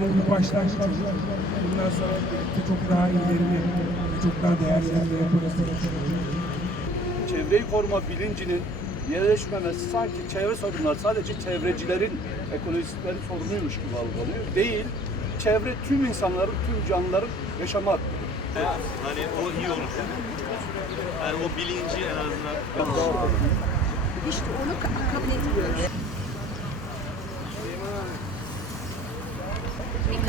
Ama bu başlangıç. Bundan sonra birlikte çok daha ilerini ve çok daha değerlerini yaparız. çevreyi koruma bilincinin yerleşmemesi sanki çevre sorunları sadece çevrecilerin, ekolojistlerin sorunuymuş gibi algılanıyor. Değil, çevre tüm insanların, tüm canlıların yaşama hakkı. Hani o iyi olur. Yani o bilinci en azından İşte onu ka- kabul etmiyoruz.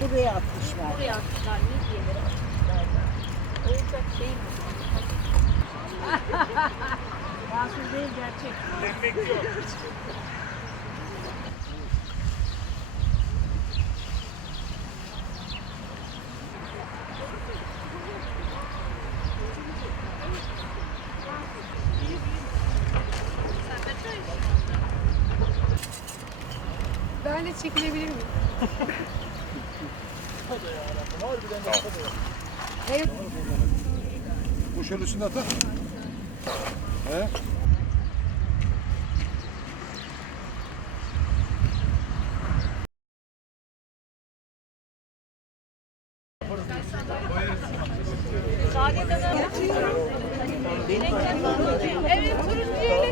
Buraya atmışlar. Buraya atmışlar. Ne diyelim? Oyuncak şey mi? Mahsul değil gerçek. Ben de çekilebilir miyim? Bu şöyle üstüne atar. He? Evet,